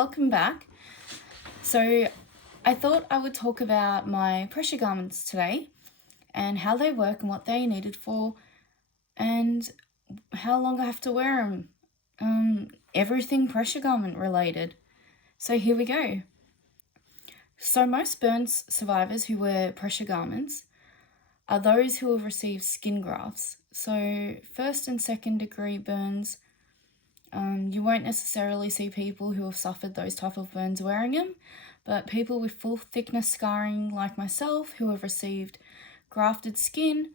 welcome back. So I thought I would talk about my pressure garments today and how they work and what they are needed for and how long I have to wear them. Everything pressure garment related. So here we go. So most burns survivors who wear pressure garments are those who have received skin grafts. So first and second degree burns, you won't necessarily see people who have suffered those type of burns wearing them, but people with full thickness scarring like myself who have received grafted skin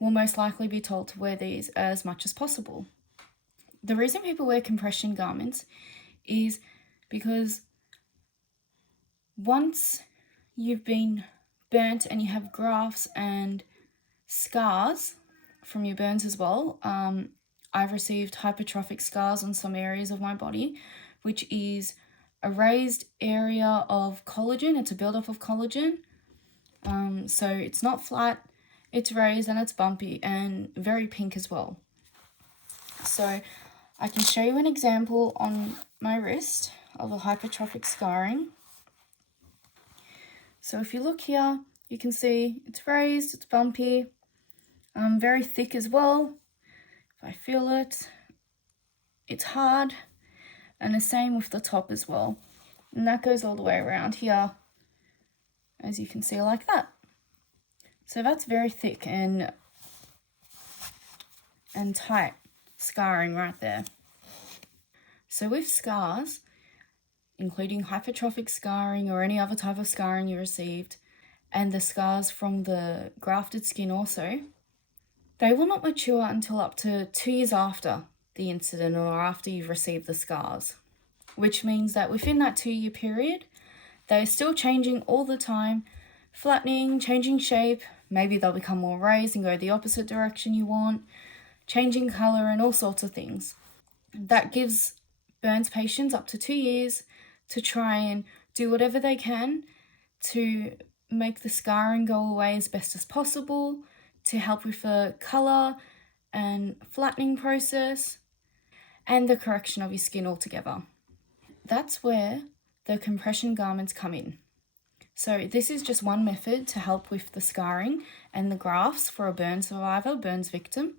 will most likely be told to wear these as much as possible. The reason people wear compression garments is because once you've been burnt and you have grafts and scars from your burns as well, I've received hypertrophic scars on some areas of my body, which is a raised area of collagen. It's a buildup of collagen. So it's not flat, it's raised and it's bumpy and very pink as well. So I can show you an example on my wrist of a hypertrophic scarring. So if you look here, you can see it's raised, it's bumpy, very thick as well. If I feel it, it's hard, and the same with the top as well. And that goes all the way around here, as you can see, like that. So that's very thick and tight scarring right there. So with scars, including hypertrophic scarring or any other type of scarring you received, and the scars from the grafted skin also, they will not mature until up to 2 years after the incident or after you've received the scars, which means that within that 2-year period, they're still changing all the time, flattening, changing shape. Maybe they'll become more raised and go the opposite direction you want, changing color and all sorts of things. That gives burns patients up to 2 years to try and do whatever they can to make the scarring go away as best as possible, to help with the color and flattening process and the correction of your skin altogether. That's where the compression garments come in. So this is just one method to help with the scarring and the grafts for a burn survivor, burns victim.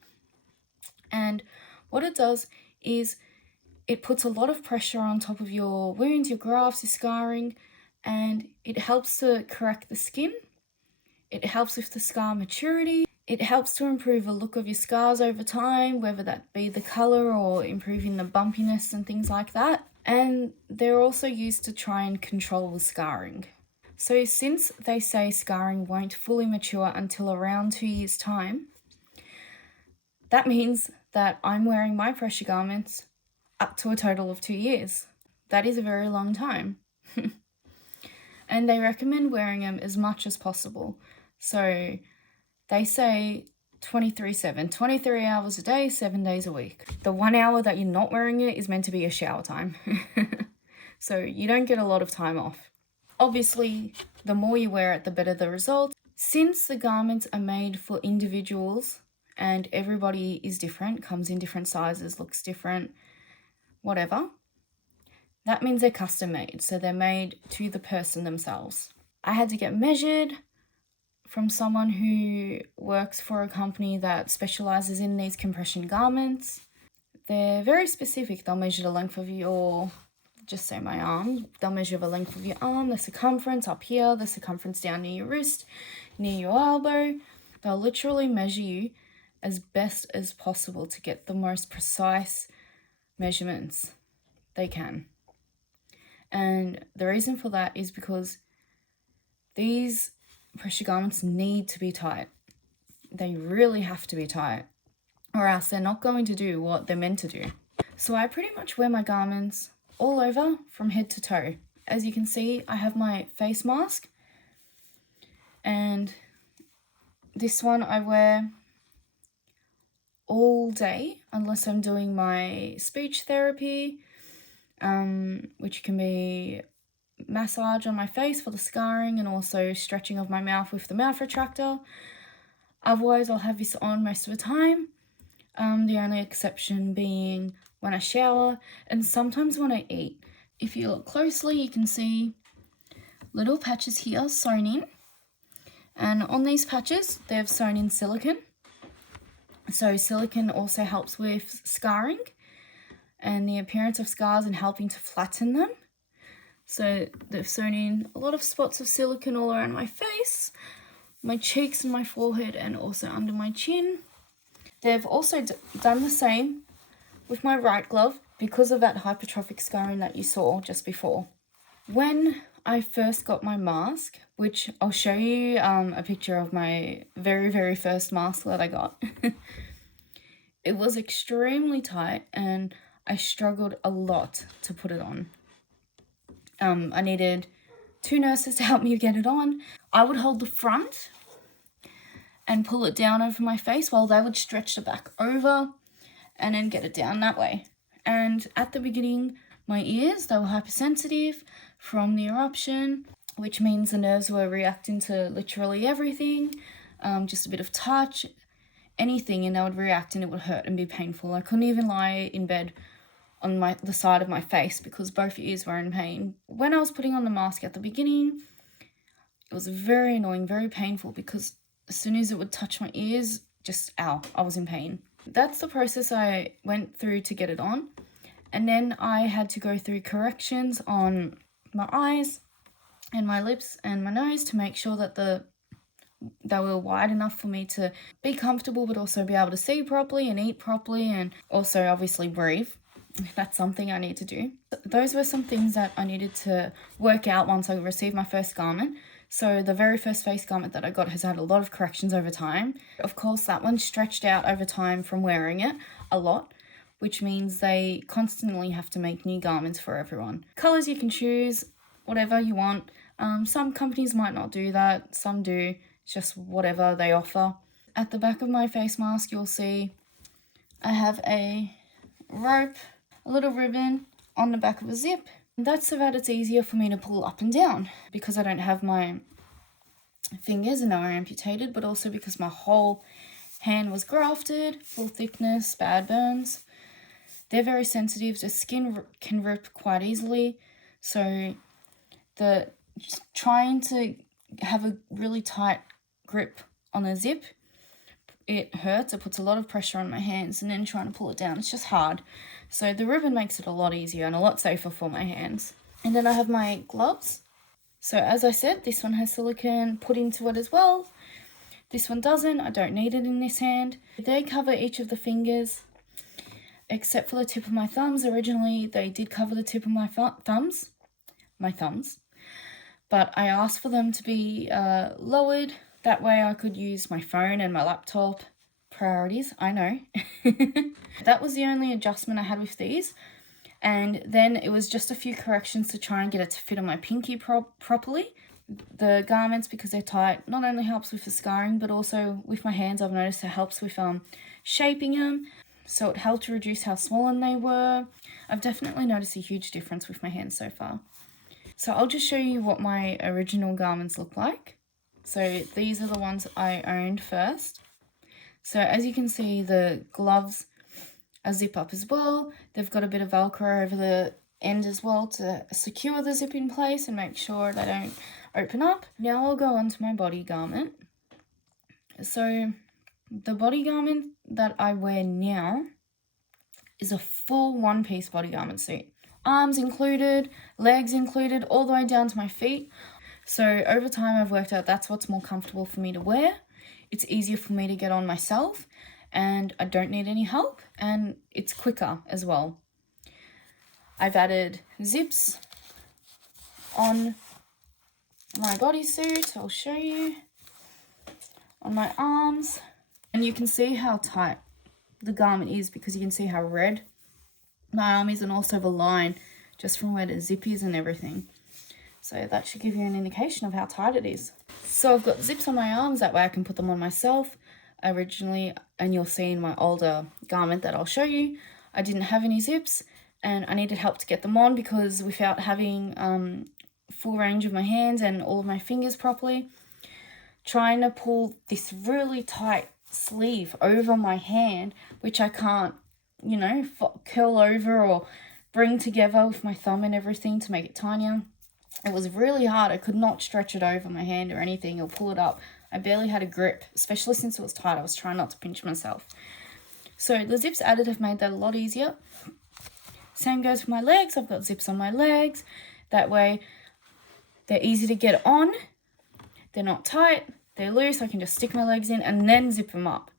And what it does is it puts a lot of pressure on top of your wounds, your grafts, your scarring, and it helps to correct the skin. It helps with the scar maturity. It helps to improve the look of your scars over time, whether that be the color or improving the bumpiness and things like that. And they're also used to try and control the scarring. So since they say scarring won't fully mature until around 2 years' time, that means that I'm wearing my pressure garments up to a total of 2 years. That is a very long time. And they recommend wearing them as much as possible. So they say 23/7, 23 hours a day, 7 days a week. The 1 hour that you're not wearing it is meant to be your shower time. So you don't get a lot of time off. Obviously, the more you wear it, the better the result. Since the garments are made for individuals and everybody is different, comes in different sizes, looks different, whatever, that means they're custom made. So they're made to the person themselves. I had to get measured from someone who works for a company that specializes in these compression garments. They're very specific. They'll measure the length of your, just say my arm, they'll measure the length of your arm, the circumference up here, the circumference down near your wrist, near your elbow. They'll literally measure you as best as possible to get the most precise measurements they can. And the reason for that is because these pressure garments need to be tight. They really have to be tight, or else they're not going to do what they're meant to do. So I pretty much wear my garments all over from head to toe. As you can see, I have my face mask, and this one I wear all day unless I'm doing my speech therapy, which can be massage on my face for the scarring and also stretching of my mouth with the mouth retractor. Otherwise, I'll have this on most of the time. The only exception being when I shower and sometimes when I eat. if you look closely, you can see little patches here sewn in. And on these patches, they've sewn in silicone. So silicone also helps with scarring and the appearance of scars and helping to flatten them. So they've sewn in a lot of spots of silicone all around my face, my cheeks and my forehead, and also under my chin. They've also done the same with my right glove because of that hypertrophic scarring that you saw just before. When I first got my mask, which I'll show you a picture of my very, very first mask that I got. It was extremely tight and I struggled a lot to put it on. I needed 2 nurses to help me get it on. I would hold the front and pull it down over my face while they would stretch the back over and then get it down that way. And at the beginning, my ears, they were hypersensitive from the eruption, which means the nerves were reacting to literally everything, just a bit of touch, anything, and they would react and it would hurt and be painful. I couldn't even lie in bed on the side of my face because both ears were in pain. When I was putting on the mask at the beginning, it was very annoying, very painful, because as soon as it would touch my ears, just ow, I was in pain. That's the process I went through to get it on. And then I had to go through corrections on my eyes and my lips and my nose to make sure that they were wide enough for me to be comfortable but also be able to see properly and eat properly and also obviously breathe. That's something I need to do. Those were some things that I needed to work out once I received my first garment. So the very first face garment that I got has had a lot of corrections over time. Of course, that one stretched out over time from wearing it a lot, which means they constantly have to make new garments for everyone. Colors you can choose, whatever you want. Some companies might not do that, some do. It's just whatever they offer. At the back of my face mask, you'll see I have a rope, a little ribbon on the back of a zip. And that's so that it's easier for me to pull up and down because I don't have my fingers and they were amputated, but also because my whole hand was grafted, full thickness, bad burns. They're very sensitive. The skin can rip quite easily. So trying to have a really tight grip on the zip, it hurts. It puts a lot of pressure on my hands, and then trying to pull it down, it's just hard. So the ribbon makes it a lot easier and a lot safer for my hands. And then I have my gloves. So as I said, this one has silicone put into it as well. This one doesn't. I don't need it in this hand. They cover each of the fingers except for the tip of my thumbs. Originally, they did cover the tip of my thumbs. But I asked for them to be lowered. That way I could use my phone and my laptop. Priorities, I know. That was the only adjustment I had with these. And then it was just a few corrections to try and get it to fit on my pinky properly. The garments, because they're tight, not only helps with the scarring, but also with my hands, I've noticed it helps with shaping them. So it helped to reduce how swollen they were. I've definitely noticed a huge difference with my hands so far. So I'll just show you what my original garments look like. So these are the ones I owned first. So as you can see, the gloves are zip up as well. They've got a bit of Velcro over the end as well to secure the zip in place and make sure they don't open up. Now I'll go on to my body garment. So the body garment that I wear now is a full one-piece body garment suit. Arms included, legs included, all the way down to my feet. So over time I've worked out that's what's more comfortable for me to wear. It's easier for me to get on myself and I don't need any help, and it's quicker as well. I've added zips on my bodysuit. I'll show you. On my arms. And you can see how tight the garment is because you can see how red my arm is, and also the line just from where the zip is and everything. So that should give you an indication of how tight it is. So I've got zips on my arms, that way I can put them on myself. Originally, and you'll see in my older garment that I'll show you, I didn't have any zips and I needed help to get them on because without having full range of my hands and all of my fingers properly, trying to pull this really tight sleeve over my hand, which I can't, curl over or bring together with my thumb and everything to make it tinier. It was really hard. I could not stretch it over my hand or anything or pull it up. I barely had a grip, especially since it was tight. I was trying not to pinch myself. So the zips added have made that a lot easier. Same goes for my legs. I've got zips on my legs. That way they're easy to get on. They're not tight. They're loose. I can just stick my legs in and then zip them up.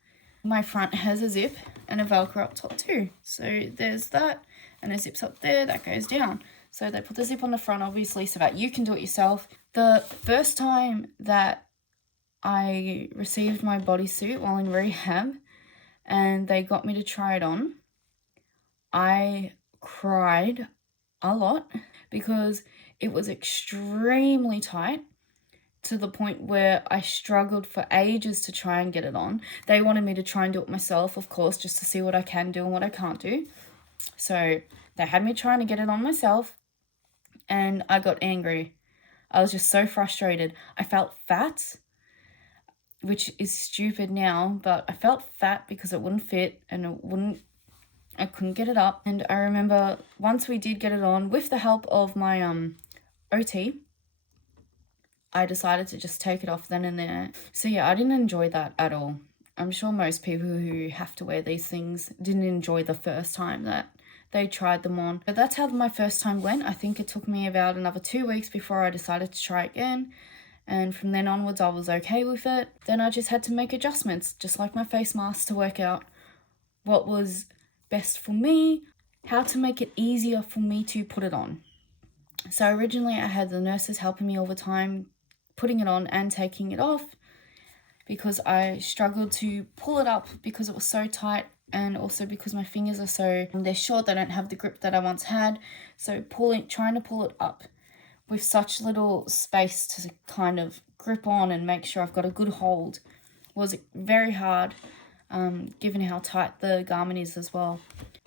My front has a zip and a Velcro up top too. So there's that, and the zip's up there, that goes down. So they put the zip on the front, obviously, so that you can do it yourself. The first time that I received my bodysuit while in rehab and they got me to try it on, I cried a lot because it was extremely tight, to the point where I struggled for ages to try and get it on. They wanted me to try and do it myself, of course, just to see what I can do and what I can't do. So they had me trying to get it on myself, and I got angry. I was just so frustrated. I felt fat, which is stupid now, but I felt fat because it wouldn't fit and I couldn't get it up. And I remember once we did get it on, with the help of my OT, I decided to just take it off then and there. So yeah, I didn't enjoy that at all. I'm sure most people who have to wear these things didn't enjoy the first time that they tried them on. But that's how my first time went. I think it took me about another 2 weeks before I decided to try again. And from then onwards, I was okay with it. Then I just had to make adjustments, just like my face mask, to work out what was best for me, how to make it easier for me to put it on. So originally I had the nurses helping me all the time, putting it on and taking it off, because I struggled to pull it up because it was so tight, and also because my fingers are they're short, they don't have the grip that I once had. So trying to pull it up with such little space to kind of grip on and make sure I've got a good hold was very hard, given how tight the garment is as well.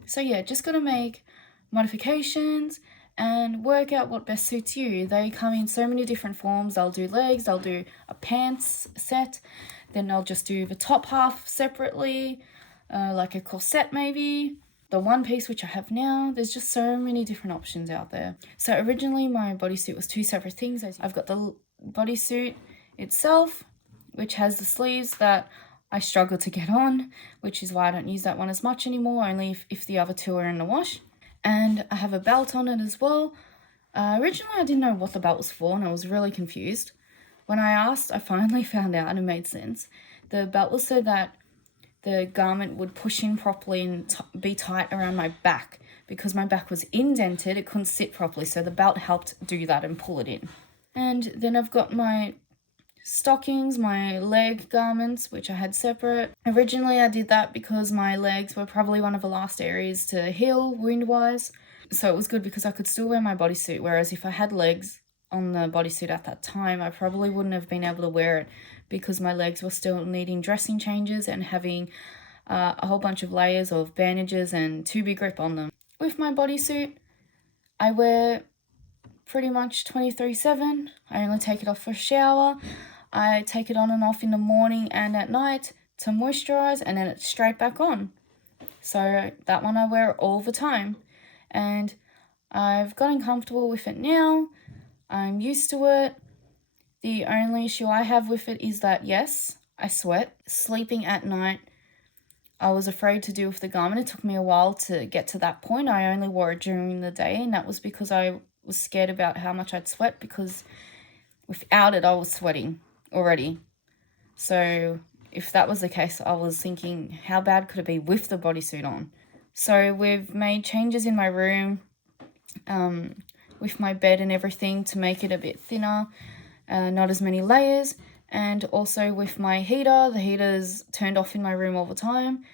So yeah, just got to make modifications and work out what best suits you. They come in so many different forms. They'll do legs, they'll do a pants set, then they'll just do the top half separately, like a corset maybe. The one piece which I have now, there's just so many different options out there. So originally my bodysuit was two separate things. I've got the bodysuit itself, which has the sleeves that I struggle to get on, which is why I don't use that one as much anymore, only if the other two are in the wash. And I have a belt on it as well. Originally, I didn't know what the belt was for, and I was really confused. When I asked, I finally found out, and it made sense. The belt was so that the garment would push in properly and be tight around my back. Because my back was indented, it couldn't sit properly, so the belt helped do that and pull it in. And then I've got my stockings, my leg garments, which I had separate. Originally I did that because my legs were probably one of the last areas to heal wound-wise. So it was good because I could still wear my bodysuit, whereas if I had legs on the bodysuit at that time, I probably wouldn't have been able to wear it because my legs were still needing dressing changes and having a whole bunch of layers of bandages and tubey grip on them. With my bodysuit, I wear pretty much 24/7. I only take it off for a shower. I take it on and off in the morning and at night to moisturize, and then it's straight back on. So that one I wear all the time, and I've gotten comfortable with it now. I'm used to it. The only issue I have with it is that, yes, I sweat. Sleeping at night, I was afraid to do with the garment. It took me a while to get to that point. I only wore it during the day, and that was because I was scared about how much I'd sweat, because without it I was sweating already. So if that was the case, I was thinking, how bad could it be with the bodysuit on? So we've made changes in my room, with my bed and everything, to make it a bit thinner, not as many layers, and also with my heater. The heater's turned off in my room all the time.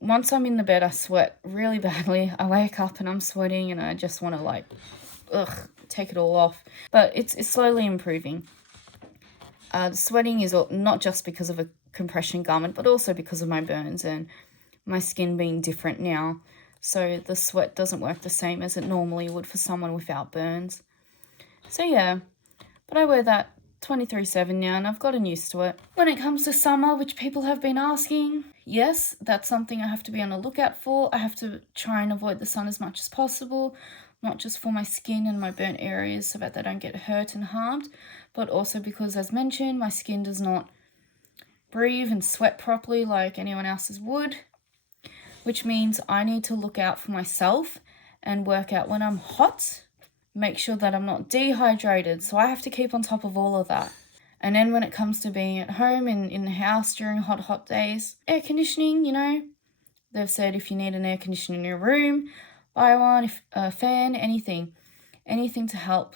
Once I'm in the bed, I sweat really badly. I wake up and I'm sweating and I just want to take it all off. But it's slowly improving. The sweating is not just because of a compression garment, but also because of my burns and my skin being different now. So the sweat doesn't work the same as it normally would for someone without burns. So yeah, but I wear that 24/7 now, and I've gotten used to it. When it comes to summer, which people have been asking, Yes, that's something I have to be on the lookout for. I have to try and avoid the sun as much as possible, not just for my skin and my burnt areas so that they don't get hurt and harmed, but also because, as mentioned, my skin does not breathe and sweat properly like anyone else's would, which means I need to look out for myself and work out when I'm hot, make sure that I'm not dehydrated, so I have to keep on top of all of that. And then when it comes to being at home in the house during hot days, air conditioning, you know, they've said if you need an air conditioner in your room, buy one, if a fan, anything to help,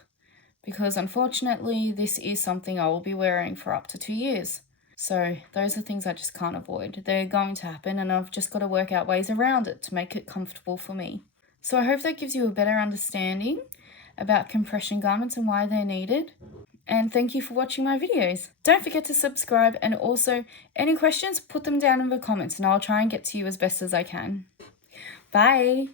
because unfortunately this is something I will be wearing for up to 2 years. So those are things I just can't avoid. They're going to happen, and I've just got to work out ways around it to make it comfortable for me. So I hope that gives you a better understanding about compression garments and why they're needed. And thank you for watching my videos. Don't forget to subscribe, and also any questions, put them down in the comments and I'll try and get to you as best as I can. Bye!